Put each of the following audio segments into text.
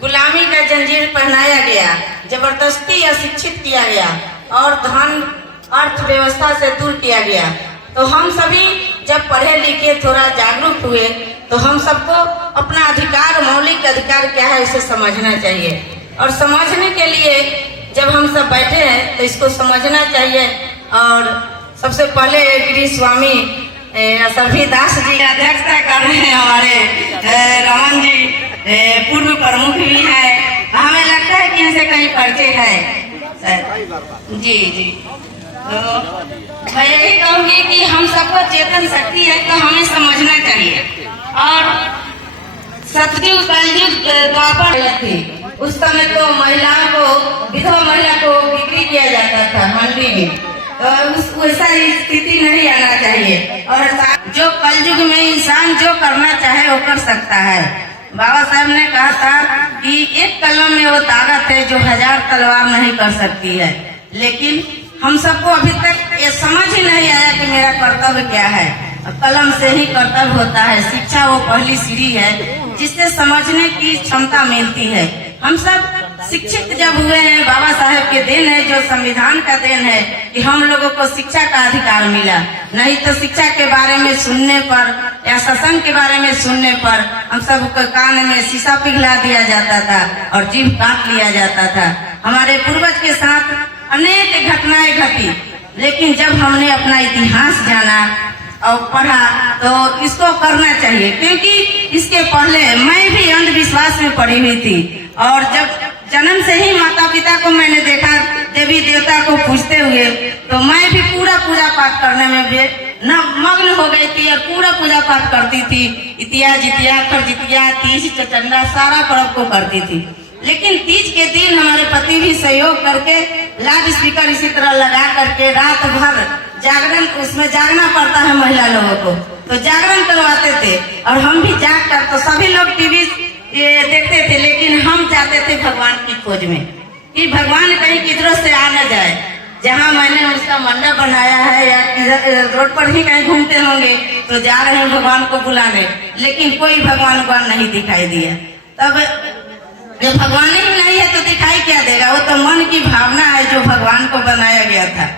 गुलामी का जंजीर पहनाया गया, जबरदस्ती अशिक्षित किया गया और धन अर्थव्यवस्था से दूर किया गया। तो हम सभी जब पढ़े लिखे थोड़ा जागरूक हुए तो हम सबको अपना अधिकार, मौलिक अधिकार क्या है इसे समझना चाहिए। और समझने के लिए जब हम सब बैठे हैं तो इसको समझना चाहिए। और सबसे पहले गिरी स्वामी सभी दास जी अध्यक्षता कर रहे हैं, हमारे रमन जी पूर्व प्रमुख भी है। हमें लगता है कि इनसे कहीं परिचय है। जी जी, तो मैं यही कहूँगी कि हम सबको चेतन शक्ति है तो हमें समझना चाहिए। और सतयुग कलयुग द्वापर थी, उस समय तो महिलाओं को, विधवा महिला को बिक्री किया जाता था मंडी में, तो वैसा स्थिति नहीं आना चाहिए। और जो कलयुग में इंसान जो करना चाहे वो कर सकता है। बाबा साहब ने कहा था कि एक कलम में वो ताकत है जो 1000 तलवार नहीं कर सकती है। लेकिन हम सबको अभी तक ये समझ ही नहीं आया कि मेरा कर्तव्य क्या है। कलम से ही कर्तव्य होता है। शिक्षा वो पहली सीढ़ी है जिससे समझने की क्षमता मिलती है। हम सब शिक्षित जब हुए हैं, बाबा साहब के देन है, जो संविधान का देन है कि हम लोगों को शिक्षा का अधिकार मिला। नहीं तो शिक्षा के बारे में सुनने पर या सत्संग के बारे में सुनने पर हम सब को कान में शीशा पिघला दिया जाता था और जीभ काट लिया जाता था। हमारे पूर्वज के साथ अनेक घटनाएं घटी, लेकिन जब हमने अपना इतिहास जाना और पढ़ा तो इसको करना चाहिए। क्योंकि इसके पहले मैं भी अंधविश्वास में पड़ी हुई थी और जब जन्म से ही माता पिता को मैंने देखा देवी देवता को पूजते हुए, तो मैं भी पूरा पूजा पाठ करने में भी मग्न हो गई थी और पूरा पूजा पाठ करती थी। इतिया जितिया खरजितिया तीज चचंडा सारा पर्व को करती थी। लेकिन तीज के दिन हमारे पति भी सहयोग करके लाउड स्पीकर इसी तरह लगा करके रात भर जागरण, उसमें जागना पड़ता है महिला लोगों को, तो जागरण करवाते थे। और हम भी जाग कर, तो सभी लोग टीवी देखते थे, लेकिन हम जाते थे भगवान की खोज में कि भगवान कहीं किधरों से आ न जाए। जहाँ मैंने उसका मंडप बनाया है या रोड पर ही कहीं घूमते होंगे तो जा रहे हैं भगवान को बुलाने, लेकिन कोई भगवान को नहीं दिखाई दिया। तब जब भगवान ही नहीं है तो दिखाई क्या देगा? वो तो मन की भावना है जो भगवान को बनाया गया था।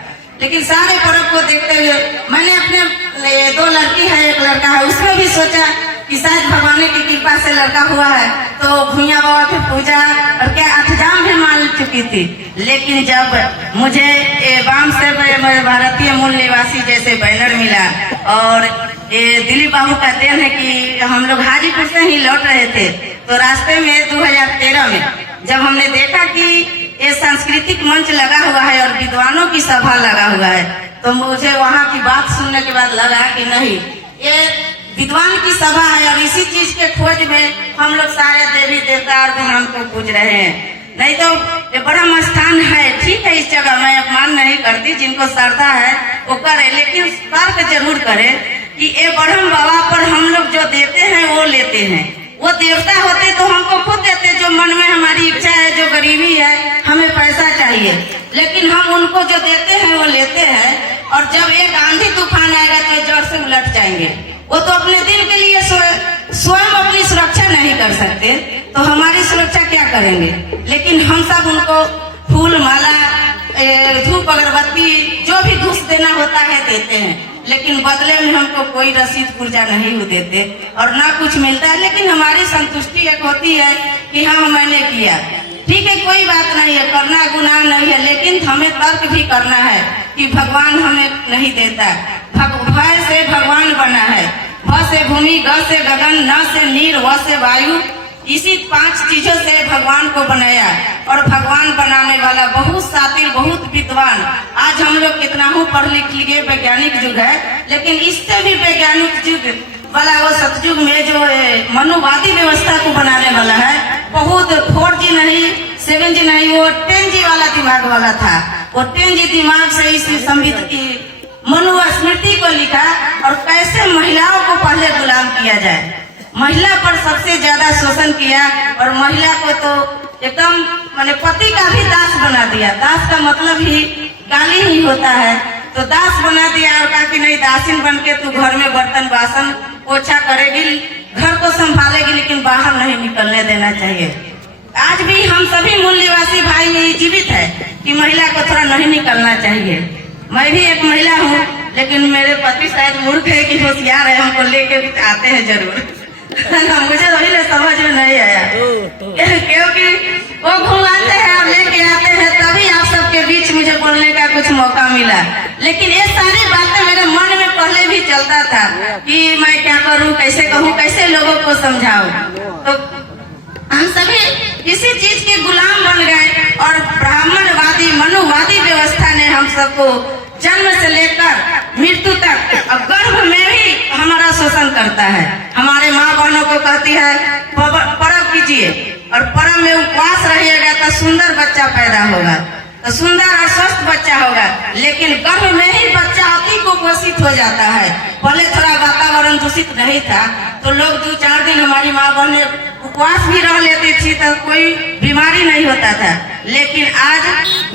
लेकिन सारे पर्व को देखते हुए मैंने अपने 2 लड़की है, 1 लड़का है, उसमें भी सोचा कि शायद भगवान की कृपा से लड़का हुआ है तो भूया बाबा की पूजा और क्या अष्टजाम भी मान चुकी थी। लेकिन जब मुझे वाम से भारतीय मूल निवासी जैसे बैनर मिला और दिलीप बाबू का देन है कि हम लोग हाजीपुर से ही लौट रहे थे, तो रास्ते में 2013 में जब हमने देखा कि ये सांस्कृतिक मंच लगा हुआ है और विद्वानों की सभा लगा हुआ है, तो मुझे वहाँ की बात सुनने के बाद लगा कि नहीं, ये विद्वान की सभा है और इसी चीज के खोज में हम लोग सारे देवी देवता और भगवान को पूज रहे हैं। नहीं तो ये ब्रह्म स्थान है, ठीक है, इस जगह मैं अपमान नहीं करती, जिनको श्रद्धा है वो करे, लेकिन तर्क जरूर करे कि ये ब्रह्म बाबा पर हम लोग जो देते हैं वो लेते हैं। वो देवता होते तो हमको खुद देते, जो मन में हमारी इच्छा है, जो गरीबी है, हमें पैसा चाहिए, लेकिन हम उनको जो देते हैं वो लेते हैं। और जब एक आंधी तूफान आएगा तो जड़ से उलट जाएंगे। वो तो अपने दिल के लिए स्वयं अपनी सुरक्षा नहीं कर सकते, तो हमारी सुरक्षा क्या करेंगे? लेकिन हम सब उनको फूल माला, धूप अगरबत्ती, जो भी घूस देना होता है देते हैं, लेकिन बदले में हमको कोई रसीद पुर्जा नहीं हो देते और ना कुछ मिलता है। लेकिन हमारी संतुष्टि एक होती है कि हाँ मैंने किया, ठीक है, कोई बात नहीं है, करना गुनाह नहीं है, लेकिन हमें तर्क भी करना है कि भगवान हमें नहीं देता। भय से भगवान बना है, भ से भूमि, ग से गगन, न से नीर, व से वायु, इसी 5 चीजों से भगवान को बनाया। और भगवान बनाने वाला बहुत सातिर, बहुत विद्वान। आज हम लोग कितना हूँ पढ़ लिख लिए, वैज्ञानिक युग है, लेकिन इससे भी वैज्ञानिक युग वाला वो सतयुग में जो मनुवादी व्यवस्था को बनाने वाला है, बहुत 4G नहीं, 7G नहीं, वो 10G वाला दिमाग वाला था। वो 10G दिमाग से इस संविधान की मनुस्मृति को लिखा और कैसे महिलाओं को पहले गुलाम किया जाए। महिला पर सबसे ज्यादा शोषण किया और महिला को तो एकदम माने पति का भी दास बना दिया। दास का मतलब ही गाली ही होता है, तो दास बना दिया और कहा कि नहीं, दासिन बन के तू घर में बर्तन बासन पोछा करेगी, घर को संभालेगी, लेकिन बाहर नहीं निकलने देना चाहिए। आज भी हम सभी मूल निवासी भाई में जीवित है कि महिला को थोड़ा नहीं निकलना चाहिए। मैं भी एक महिला हूँ, लेकिन मेरे पति शायद मूर्ख है कि होशियार है, हमको लेके आते हैं जरूर। मुझे थोड़ी ना समझ में नहीं आया, क्योंकि वो घुमाते हैं और लेके आते हैं, तभी आप सबके बीच मुझे बोलने का कुछ मौका मिला। लेकिन ये सारी बातें मेरे मन में पहले भी चलता था कि मैं क्या करूं, कैसे कहूं, कैसे लोगों को समझाऊं। तो हम सभी किसी चीज के गुलाम बन गए और ब्राह्मणवादी मनुवादी व्यवस्था ने हम सबको जन्म से लेकर मृत्यु तक और गर्भ में भी हमारा शोषण करता है। हमारे माँ बहनों को कहती है पर्व कीजिए और पर्व में उपवास रहिएगा तो सुंदर बच्चा पैदा होगा, तो सुंदर और स्वस्थ बच्चा होगा। लेकिन गर्भ में ही बच्चा अति कुपोषित हो जाता है। पहले थोड़ा वातावरण दूषित नहीं था तो लोग 2-4 दिन हमारी माँ बहने उपवास भी रह लेती थी तो कोई बीमारी नहीं होता था। लेकिन आज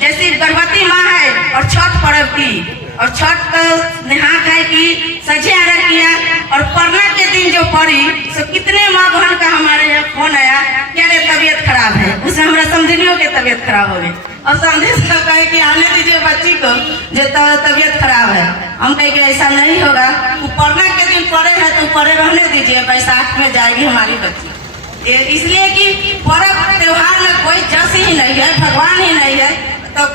जैसे गर्भवती माँ है और छठ पर्व की और छठ को नहा खाए की सजे अर्घ किया और परना के दिन जो पड़ी तो कितने माँ बहन का हमारे यहाँ फोन आया क्या रे तबीयत खराब है, उससे हमारा समझनियों की तबीयत खराब हो गई और समझे सब कहे कि आने दीजिए बच्ची को जो तबीयत खराब है। हम कहे कि ऐसा नहीं होगा, वो परना के दिन पड़े है तो पड़े रहने दीजिए, बैसाख में जाएगी हमारी बच्ची। इसलिए कि पर्व त्योहार में कोई जस ही नहीं है, भगवान ही नहीं है, तो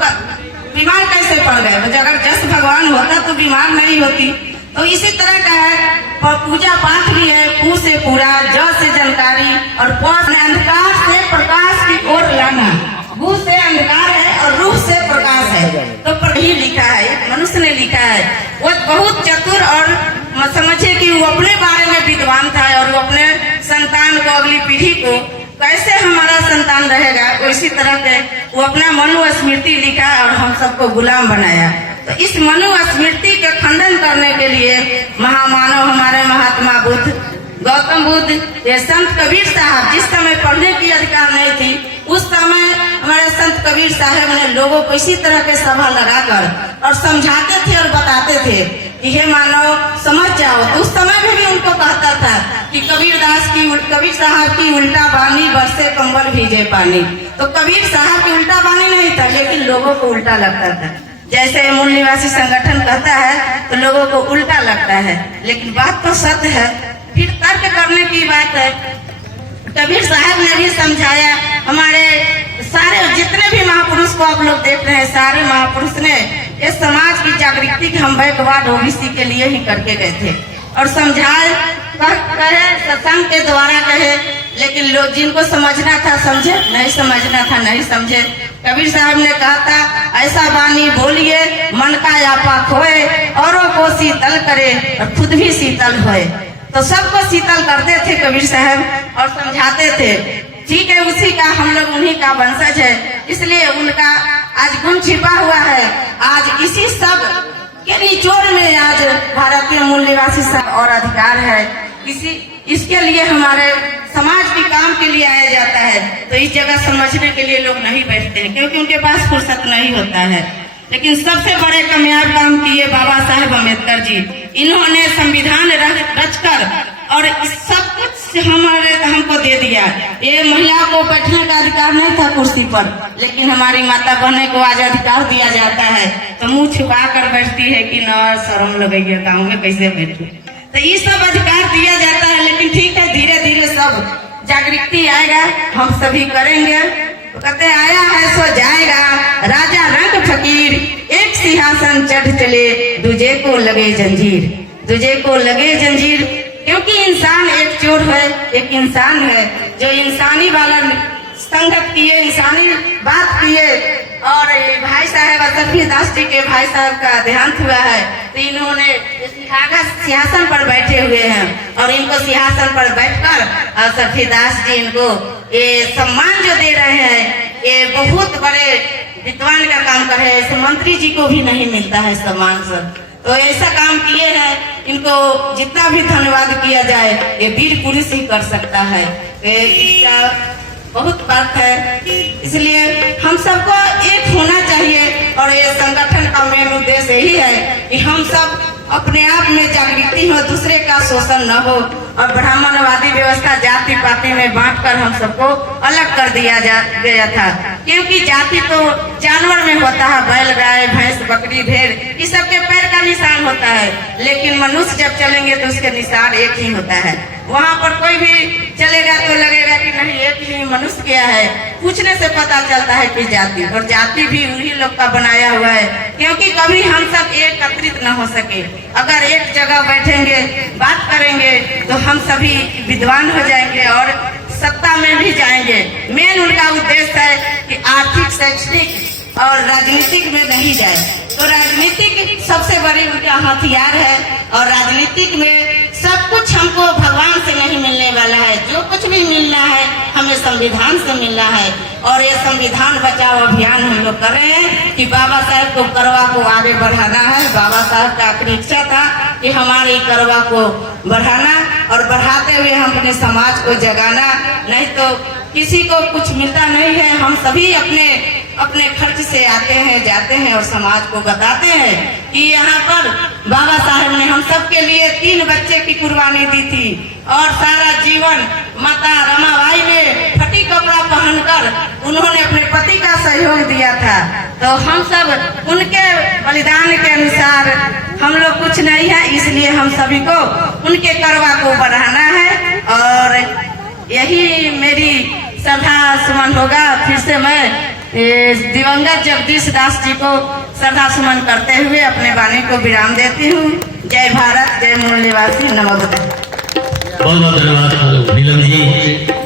बीमार कैसे पड़ गए। अगर जस भगवान होता तो बीमार नहीं होती। तो इसी तरह का है पूजा पाठ भी है, पू से पूरा, ज से जानकारी और प से अंधकार से प्रकाश की ओर लाना, भू से अंधकार है और रूह से प्रकाश है। तो ही लिखा है, मनुष्य ने लिखा है। वो बहुत चतुर और समझे कि वो अपने बारे में विद्वान था और वो अपने संतान को, अगली पीढ़ी को कैसे हमारा संतान रहेगा, उसी तरह के वो अपना मनुस्मृति लिखा और हम सबको गुलाम बनाया। तो इस मनुस्मृति के खंडन करने के लिए महामानव हमारे महात्मा बुद्ध, गौतम बुद्ध, ये संत कबीर साहब, जिस समय पढ़ने की अधिकार नहीं थी उस समय हमारे संत कबीर साहब ने लोगों को इसी तरह के सभा लगाकर और समझाते थे और बताते थे कि हे मानव समझ जाओ। तो उस समय में भी उनको कहता था कि कबीर साहब की उल्टा बानी बरसे कंबल भीजे पानी। तो कबीर साहब की उल्टा बानी नहीं था, लेकिन लोगों को उल्टा लगता था। जैसे मूल निवासी संगठन कहता है तो लोगों को उल्टा लगता है, लेकिन बात तो सत्य है। फिर तर्क करने की बात है, कबीर साहब ने भी समझाया। हमारे सारे जितने भी महापुरुष को आप लोग देख रहे हैं, सारे महापुरुष ने इस समाज की जागृति की हम बैकवर्ड ओबीसी के लिए ही करके गए थे और समझाए, कहे सत्संग के द्वारा कहे, लेकिन लोग जिनको समझना था समझे, नहीं समझना था नहीं समझे। कबीर साहब ने कहा था ऐसा बानी बोलिए मन का आपा खोए, औरों को शीतल करे और खुद भी शीतल होए। तो सबको शीतल करते थे कबीर साहब और समझाते थे। ठीक है, उसी का हम लोग उन्हीं का वंशज है, इसलिए उनका आज गुण छिपा हुआ है। आज इसी सब के निचोड़ में आज भारतीय मूल निवासी सब और अधिकार है। इसके लिए हमारे समाज के काम के लिए आया जाता है। तो इस जगह समझने के लिए लोग नहीं बैठते हैं, क्योंकि उनके पास फुर्सत नहीं होता है। लेकिन सबसे बड़े कामयाब काम किए बाबा साहेब अम्बेडकर जी। इन्होंने संविधान रचकर और सब कुछ हमको दे दिया। ये महिला को बैठने का अधिकार नहीं था कुर्सी पर, लेकिन हमारी माता बहने को आज अधिकार दिया जाता है। तो मुंह छुपा कर बैठती है कि न शर्म लगेगी, गाँव में कैसे बैठू। तो ये सब अधिकार दिया जाता है, लेकिन ठीक है, धीरे धीरे सब जागृति आएगा, हम सभी करेंगे। तो कहते आया है सो जाएगा, राजा रंग फकीर, एक सिंहासन चढ़ चले, दूजे को लगे जंजीर, दूजे को लगे जंजीर। क्योंकि इंसान एक चोर है, एक इंसान है जो इंसानी वाला संगत किए, इंसानी बात किए। और भाई साहब असरफी दास जी के भाई साहब का देहांत हुआ है, तो इन्होंने सिंहासन पर बैठे हुए हैं और इनको सिंहासन पर बैठकर असरफी दास जी इनको ये सम्मान जो दे रहे हैं, ये बहुत बड़े विद्वान का काम कर रहे हैं। ऐसे मंत्री जी को भी नहीं मिलता है सम्मान सब। तो ऐसा काम किए हैं, इनको जितना भी धन्यवाद किया जाए ये वीर पुरुष ही कर सकता है। इसका बहुत बात है, इसलिए हम सबको एक होना चाहिए। और ये संगठन का मेन उद्देश्य यही है कि हम सब अपने आप में जागृति हो, दूसरे का शोषण न हो और ब्राह्मणवादी व्यवस्था जाति पाति में बांटकर हम सबको अलग कर दिया गया था। क्योंकि जाति तो जानवर में होता है, बैल गाय भैंस बकरी भेड़, इस सब के पैर का निशान होता है, लेकिन मनुष्य जब चलेंगे तो उसके निशान एक ही होता है। वहाँ पर कोई भी चलेगा तो लगेगा कि नहीं एक ही मनुष्य क्या है, पूछने से पता चलता है कि जाति, और जाति भी उन्हीं लोग का बनाया हुआ है। क्योंकि कभी हम सब एकत्रित न हो सके, अगर एक जगह बैठेंगे बात करेंगे तो हम सभी विद्वान हो जाएंगे और सत्ता में भी जाएंगे। मेन उनका उद्देश्य है कि आर्थिक शैक्षणिक और राजनीतिक में नहीं जाए, तो राजनीतिक सबसे बड़ी उनका हथियार है। और राजनीतिक में सब कुछ हमको भगवान से नहीं मिलने वाला है, जो कुछ भी मिलना है हमें संविधान से मिलना है। और ये संविधान बचाओ अभियान हम लोग कर रहे हैं कि बाबा साहब को करवा को आगे बढ़ाना है। बाबा साहब का अपनी इच्छा था कि हमारे करवा को बढ़ाना और बढ़ाते हुए हम अपने समाज को जगाना, नहीं तो किसी को कुछ मिलता नहीं है। हम सभी अपने खर्च से आते हैं जाते हैं और समाज को बताते हैं कि यहाँ पर बाबा साहब ने हम सब के लिए 3 बच्चे की कुर्बानी दी थी और सारा जीवन माता रमाबाई ने फटी कपड़ा पहनकर उन्होंने अपने पति का सहयोग दिया था। तो हम सब उनके बलिदान के अनुसार हम लोग कुछ नहीं है, इसलिए हम सभी को उनके करवा को बढ़ाना है। और यही मेरी श्रद्धा सुमन होगा। फिर से मैं दिवंगत जगदीश दास जी को श्रद्धा सुमन करते हुए अपने वाणी को विराम देती हूँ। जय भारत, जय मूल निवासी, नमो बुद्धाय। बहुत बहुत धन्यवाद नीलम जी।